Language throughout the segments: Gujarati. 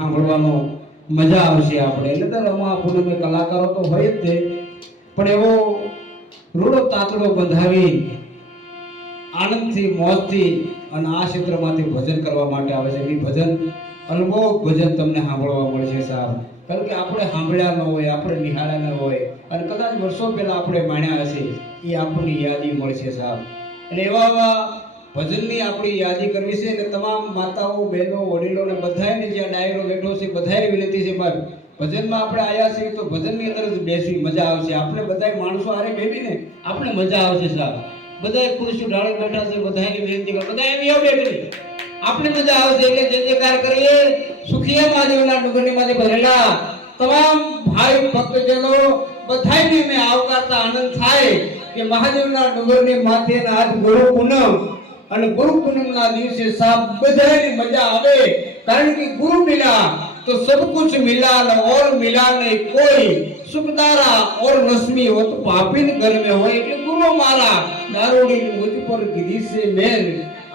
સાંભળવાનો મજા આવશે આપણે. એટલે તો રમા પૂનમે કલાકારો તો હોય જ તે, પણ એવો રૂડો તાતડો બંધાવી આનંદથી મોજથી અને આ ક્ષેત્રમાંથી ભજન કરવા માટે આવે છે. એ ભજન અલબોક ભજન તમને સાંભળવા મળશે સાહેબ. કારણ કે આપણે સાંભળ્યા ન હોય, આપણે નિહાળ્યા ન હોય અને કદાચ વર્ષો પહેલા આપણે માણ્યા હશે, એ આપણને યાદી મળશે સાહેબ. અને એવા ભજનની આપણી યાદી કરવી છે. અને તમામ માતાઓ, બહેનો, વડીલો ને બધાને જ્યાં ડાયરો બેઠો છે બધાએ વિનંતી છે ભાઈ, ભજનમાં આપણે આયા છીએ તો ભજનની અંદર જ બેસી મજા આવશે. આપણે બધાય માણસો હારે બેસીને આપણે મજા આવશે સાહેબ. બધાય ખુરશી ઢાળે બેઠા છે, બધાની વિનંતી કરે, બધા એવી બેઠી આપણે મજા આવશે. એટલે જય જયકાર કરીએ સુખિયા મહાદેવના ડુંગરની માંથી ભરેલા તમામ ભાઈ ભક્તજનો બધાને મેં આવકારતા આનંદ થાય કે મહાદેવના ડુંગરની માથે આજ ગુરુ પૂનમ અને ગુરુ પૂનમના દિવસે સાહેબ બધાને મજા આવે. કારણ કે ગુરુ મિલા तो सब कुछ मिला न और मिला नहीं कोई सुखदारा और नस्मी हो तो पापी घर में हो. એટલે ગુરુ મારા દારૂડી મુજ પર કીધી છે મેલ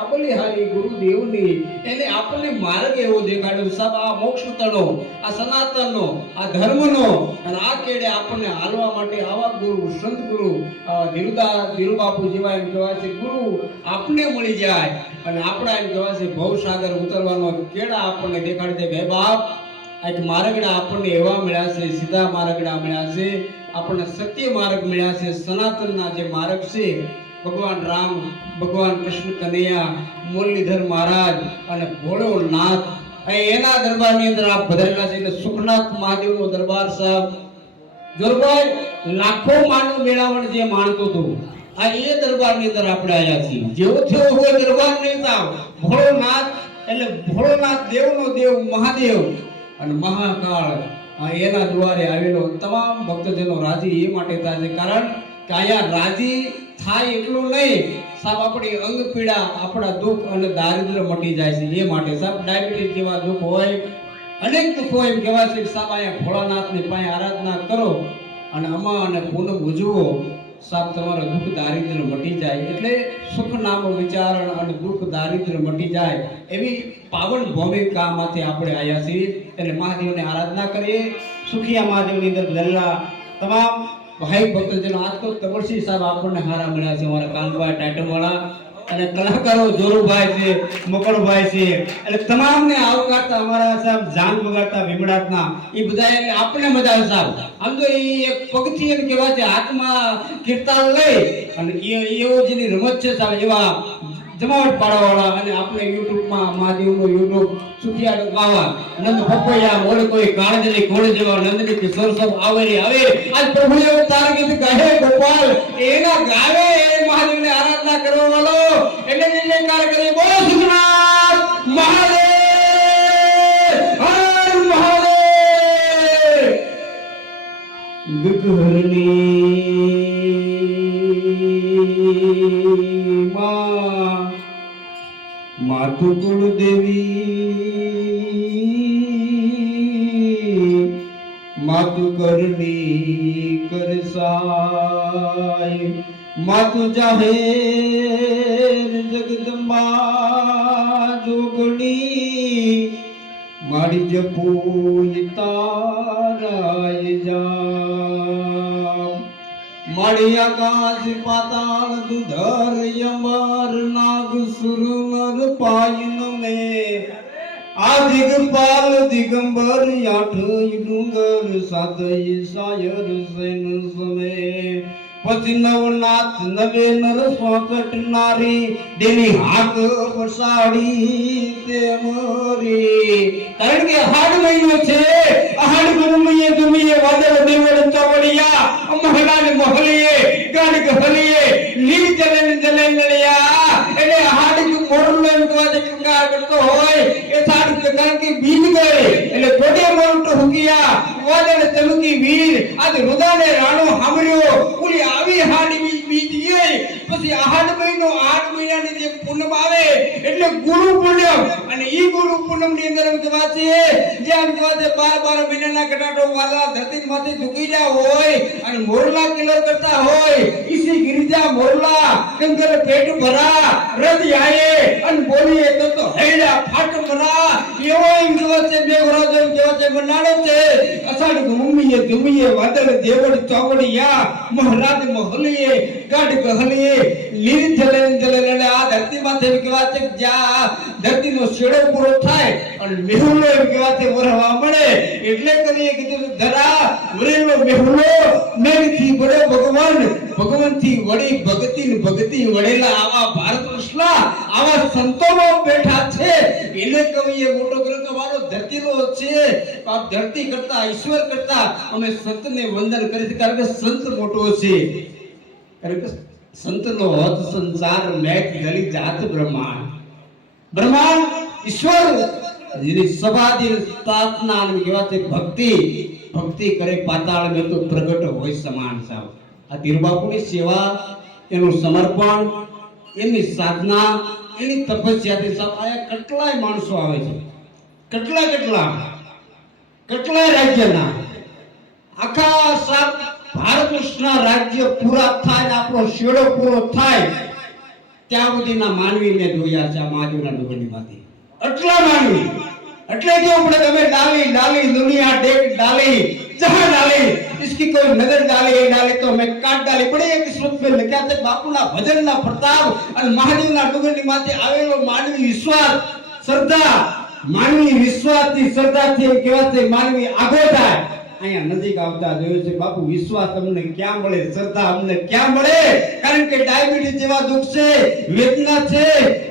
આપણી હારી ગુરુદેવની. એને આપણને માર્ગ એવો દેખાડ્યો સાહેબ. આ મોક્ષ તણો, આ સનાતનનો, આ ધર્મનો અને આ કેડે આપણને હાલવા માટે આવા ગુરુ, સંત ગુરુ, ધીરુબાપુ જેવા એમ કહેવાય છે ગુરુ આપને મળી જાય અને આપણા એમ કહેવાય છે ભવસાગર ઉતરવાનો કેડા આપણને દેખાડી દે. બાપ આજ માર્ગડા આપણને એવા મળ્યા છે, સીધા માર્ગડા મળ્યા છે, આપણને સત્ય માર્ગ મળ્યા છે. સનાતનના જે માર્ગ છે ભગવાન રામ, ભગવાન કૃષ્ણ કનૈયા, મુરલીધર મહારાજ અને ભોળોનાથ એના દરબારની અંદર આપ બધાયેલા છે. એટલે સુખનાથ મહાદેવનો દરબાર સાહેબ જોરભાઈ લાખો માનું મેળાવણ જે માણતો હતો આ એ દરબારની અંદર આપણે આવ્યા છીએ. જેવો થયો હોય દરબાર નહીં સાહેબ. ભોળોનાથ એટલે ભોળોનાથ દેવનો દેવ મહાદેવ અને મહાકાળ એના દ્વારે આવેલો તમામ ભક્તજનો રાજી એ માટે થાય છે. કારણ કે અહીંયા રાજી થાય એટલું નહીં સાહેબ, આપણી અંગ પીડા, આપણા દુઃખ અને દારિદ્ર્ય મટી જાય છે. એ માટે સાહેબ ડાયાબિટીસ જેવા દુઃખ હોય, અનેક દુઃખ હોય એમ કહેવાય છે સાહેબ અહીંયા ભોળાનાથની પાસે આરાધના કરો અને અમા અને પૂનમ ઉજવો સાહેબ, તમારું દુઃખ દારિદ્ર્ય મટી જાય. એટલે સુખ નામ વિચારણ અને દુઃખ દારિદ્ર્ય મટી જાય એવી પાવન ભૂમિકામાંથી આપણે આવ્યા છીએ. એટલે મહાદેવને આરાધના કરીએ. સુખિયા મહાદેવની અંદર લલ્લા તમામ ભાઈ ભક્તજનો આજ તો તમરસી સાહેબ આપણને હારા મળ્યા છે. અમારા કાનભાઈ ટાટમવાળા અને કલાકારો જોરુભાઈ છે, મકરભાઈ છે, એટલે તમામને આવકારતા અમારા સાહેબ જાન બગાડતા વિમડાતના એ બધા એટલે આપણે મજા આવે સાહેબ. આમ તો એ એક પગથી એમ કહેવાય છે હાથમાં કીર્તાન લઈ અને એવો જેની રમત છે સાહેબ એવા જમાવટ પાડવાવાળા. અને આપણે યુટ્યુબમાં મહાદેવનો યુટ્યુબ સુખિયા ગાવા નંદ પપૈયા મોડે કોઈ કાળજની કોળે જેવા નંદની કિશોર સબ આવે આજ પ્રભુ એવો તાર ગીત ગાહે ગોપાલ એના ગાવે એ મહાદેવને આરાધના કરવા વાળો એટલે જયકાર કરે. બોલો સુખનાથ મહાદેવ, હર મહાદેવ. ગગરની માતુ કુળ દેવી માતુ કરણી કરસાય માતુ જાહેર જગદંબા જોગણી મારી જપોય તારાય જા મારી આકાશ પાતાળ દુધર યમર નાગ સુર નર પાયન મે આ દિગપાલ દિગંબર આઠ ડુંગર સાદય સાયર સેન સમે પછી નવનાથ નવે નર 64 નારી દેની હાક વસાડી તે મરી. કારણ કે હાડ મહિનો છે. હાડ ગુરુમયે દુમિયે વાદળ દેવળ ચવડિયા મહલાને મોહલીએ ગાડ ગહલીએ લીલ જલન જલન લડિયા. એટલે હાડ કે મોરલો તો કંગા કરતો હોય એ સાડ કારણ કે બીજ ગયે એટલે થોડે મોરટો હુકિયા વાદળ ચમકી વીર આજ રુદાને રાણો હામર્યો ઓલી આવી હાડ બીજ ગઈ પછી આઠ મહિનાની જે પૂનમ આવે એટલે ગુરુ પૂનમ, અને ઈ ગુરુ પૂનમ ની અંદર એમ કહેવાય છે જે આમ કહેવાય છે 12 મહિનાના કટાટો વાલા ધરતી માંથી ઝૂકી રહ્યા હોય અને મોરલા કિલર કરતા હોય, ઈસી ગિરિજા મોરલા કંકર પેટ ભરા રદ આયે અને બોલીએ તો હૈડા ફાટ મરા, એવો એમ કહેવાય છે મેઘરાજ એમ કહેવાય છે મનાડો છે અષાઢ ધુમીએ વાદળ દેવડ ચોકડિયા મહારાજ મહલીએ ગાઢ ગહલીએ લીલ જલે જલે આ ધરતી માંથી એમ કહેવાય છે જ્યાં ધરતીનો શેડો પૂરો થાય અને મેહુલો એમ કહેવાય છે વરવા મળે, એટલે કરીએ કીધું ધરા વરેલો મેહુલો મેઘથી વડે ભગવાનથી વળી ભક્તિ વડેલા આવા ભારત વર્ષના આવા સંતોનો બેઠા છે, એટલે કવિએ મોટો ગ્રંથ વાળો ધરતીનો છે, આ ધરતી કરતા ઈશ્વર કરતા અમે સંતને વંદન કરીએ છીએ, કારણ કે સંત મોટો છે, કારણ કે સંતનો હદ સંસાર મેઘ ગલી જાત બ્રહ્માંડ ઈશ્વર જેની સભાદી પ્રાર્થના અને કહેવાય ભક્તિ કરે પાતાળ में તો પ્રગટ હોય સમાન સાવ। આ ધીરુબાપુની સેવા, એનું સમર્પણ, એની સાધના, એની તપસ્યાથી સાવ આયા કેટલાય માણસો આવે છે, કેટલાય રાજ્યના આખા સાત ભારત વર્ષના રાજ્ય પૂરા થાય, આપણો શેડો પૂરો થાય ત્યાં સુધીના માનવીને જોયા છે આ મહાદેવના ડુંગરની માંથી, એટલા માનવી, એટલે કે આપણે તમે डाली दुनिया देख डाली जहां डाली इसकी कोई नजर डाली तो मैं काट डाली, बड़े एक श्लोक में લખ્યા છે બાપુના ભજનના પ્રતાપ અને મહાદેવના ડુંગરની માથે આવેલો માનવી વિશ્વાસ શ્રદ્ધા, માનવી વિશ્વાસથી શ્રદ્ધાથી એમ કહેવાય છે માનવી આગો થાય। અહીંયા નજીક આવતા જોયું છે બાપુ વિશ્વાસ અમને ક્યાં મળે, શ્રદ્ધા અમને ક્યાં મળે, કારણ કે ડાયાબિટીસ જેવા દુઃખ છે, વેદના છે,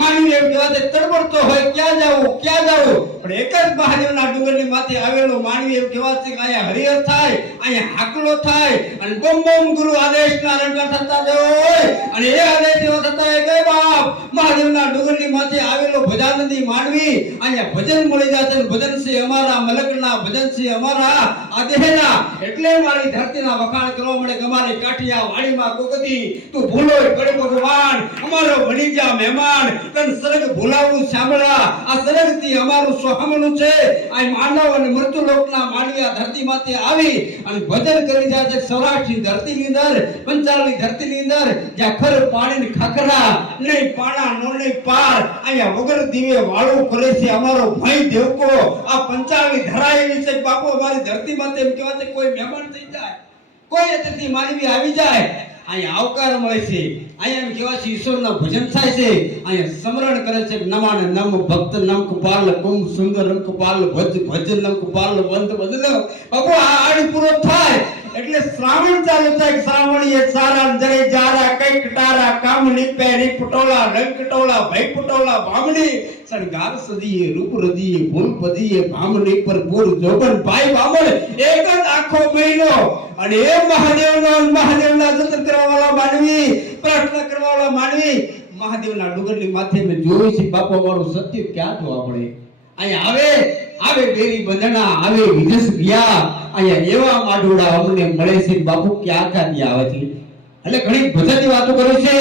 માનવી એમ કહેવાય છે તડબડતો હોય ક્યાં જાવું, પણ એક જ મહાદેવના ડુંગરની માથે આવેલો માનવી એમ કહેવાય છે કે અહીંયા હરિહર થાય, અહીંયા હાકલો થાય અને બમ બમ ગુરુ આદેશના રણકાર થતા હોય, અને એ આદેશ એવો થતા હોય કે બાપ મહાદેવના ડુંગરની માથે આવેલો ભજાનંદી માનવી અહીંયા ભજન મળી જાય છે, ભજન છે અમારા મલકના, ભજન છે અમારા દેહના, એટલે મારી ધરતીના વખાણ કરવા મળે કે અમારી કાઠિયા વાડીમાં કોકદી તું ભૂલોય પડે ભગવાન, અમારો બની જા મહેમાન, તન સરગ ભૂલાવું સાંભળા, આ સરગથી અમારું સોહામણું છે, આ માનવ અને મૃત્યુ લોકના માનવીયા ધરતીમાંથી આવી અને ભજન કરી જાય છે સૌરાષ્ટ્રની ધરતીની અંદર, પંચાળની ધરતીની અંદર, જ્યાં ખર પાણીની ખાખરા નહીં પાણા નો નહીં પાર, અહીંયા વગર દીવે વાળું કરે છે અમારો ભાઈ દેવકો, આ પંચાળની ધરા એવી છે બાપુ અમારી ધરતીમાં એમ કહેવાય છે કોઈ મહેમાન થઈ જાય, કોઈ અતિથિ માનવી આવી જાય અહીંયા આવકાર મળે છે, અહીંયા એમ કહેવાય છે ઈશ્વરના ભજન થાય છે, અહીંયા સ્મરણ કરે છે નમાન નમ ભક્ત નમ કપાલ કુમ સુંદર નમ કપાલ ભજ નમ કપાલ બંધ બદલ બાપુ આ આડી પૂરો થાય એટલે શ્રાવણ ચાલુ થાય, શ્રાવણીએ સારા જરે જારા કઈ કટારા કામની પેરી પટોલા રંગ કટોલા ભાઈ પટોલા ભામણી શણગાર સદીએ રૂપ રદીએ ભૂલ પદીએ ભામણી પર બોલ જોબન ભાઈ બામણ એક જ આખો મહિનો, અને એ મહાદેવના જતન કરવા વાળા માનવી, પ્રાર્થના કરવા વાળા માનવી મહાદેવના ડુંગરની માથે મેં જોયું છે બાપુ અમારું સત્ય ક્યાં જોવા મળે, અહીંયા આવે બેરી બંધના આવે વિદેશ ગયા, અહીંયા એવા માડોડા અમને મળે છે બાપુ ક્યાં આવે છે, એટલે ઘણી ભજનની વાતો કરે છે,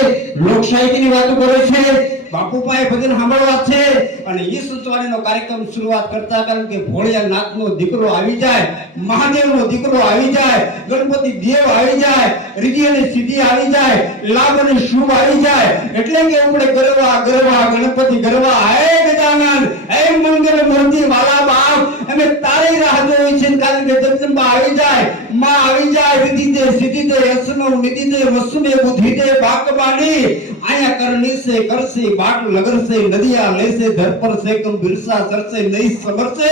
લોક સાહિત્યની વાતો કરે છે, બાપુ પાસે ભજન સાંભળવા છે, અને ઈ સંતવાણીનો કાર્યક્રમ શરૂઆત કરતા કારણ કે ભોળિયાનાથનો દીકરો આવી જાય, મહાદેવનો દીકરો આવી જાય, ગણપતિ દેવ આવી જાય, રીતિ અને સિદ્ધિ આવી જાય, લાભ અને શુભ આવી જાય, એટલે કે આપણે ગરવા ગણપતિ ગરવા હે ગજાનન હે મંગલ મૂર્તિ વાલા બાપ અમે તારી રાહ જોઈ છે, કારણ કે જગદંબા આવી જાય, માં આવી જાય, રીતિ દે સિદ્ધિ દે યસનો નિધિ દે વસુમે બુદ્ધિ દે બાકબાની, આયા કરની સે કરસે बाट लगन से नदिया लेसे धर पर से कम बिरसा सरसे नहीं सबर से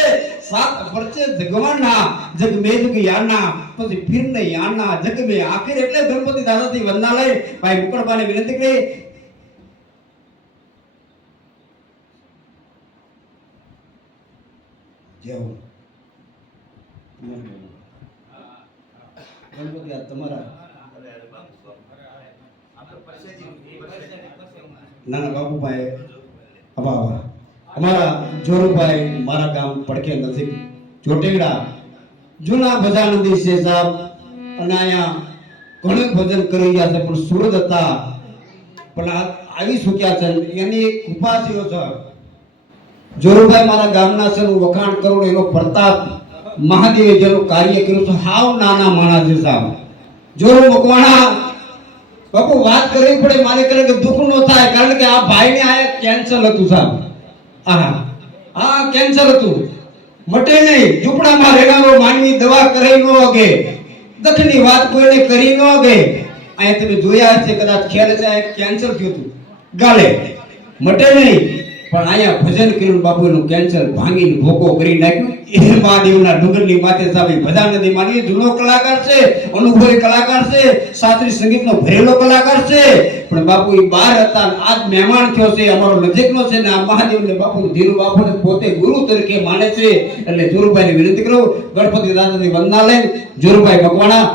सात परचे जगवाना जग में याना પછી ફિર નહીં આના જગ મે આખિર, એટલે ગણપતિ દાદાથી વંદના લઈ ભાઈ મુકળબાને વિનંતી કરી જેવો ગણપતિ આ તમારા નાના બાપુભાઈ અભાવા અમારા જોરુભાઈ મારા ગામ પડકે નજીક ચોટેગડા જૂના ભજાનંદી છે સાહેબ, અને અહીંયા ઘણું ભજન કરી ગયા છે, પણ સુરત હતા પણ આવી ચૂક્યા છે એની એક કૃપા થયો છે. જોરુભાઈ મારા ગામના છે, હું વખાણ કરું એનો પ્રતાપ મહાદેવે જેનું કાર્ય કર્યું છે. હાવ નાના માણસ છે સાહેબ. જોરુ મકવાણા બાપુ વાત કરવી પડે મારે કરે કે દુઃખ નો થાય, કારણ કે આ ભાઈને આ કેન્સર હતું સાહેબ. હા કેન્સર હતું, મટે નહીં. ઝૂંપડામાં રહેનારો માનવી દવા કરાઈ ન અગે, દખની વાત કોઈને કરી ન અગે. અહીંયા તમે જોયા હશે કદાચ ખ્યાલ છે, કેન્સર થયું હતું ગાલે, મટે નહીં. પણ અહીંયા ભજન કર્યું બાપુનું કેન્સર ભાંગીને ભોકો કરી નાખ્યું. એ મહાદેવના ડુંગરની માથે સાહેબ ભજા નદી માની જૂનો કલાકાર છે, અનુભવી કલાકાર છે, શાસ્ત્રીય સંગીતનો ભરેલો કલાકાર છે. પણ બાપુ એ બહાર હતા, આજ મહેમાન થયો છે, અમારો નજીકનો છે ને આ મહાદેવને બાપુ ધીરુ બાપુને પોતે ગુરુ તરીકે માને છે. એટલે જોરુભાઈને વિનંતી કરું, ગણપતિ દાદાની વંદના લઈને જોરુભાઈ મકવાણા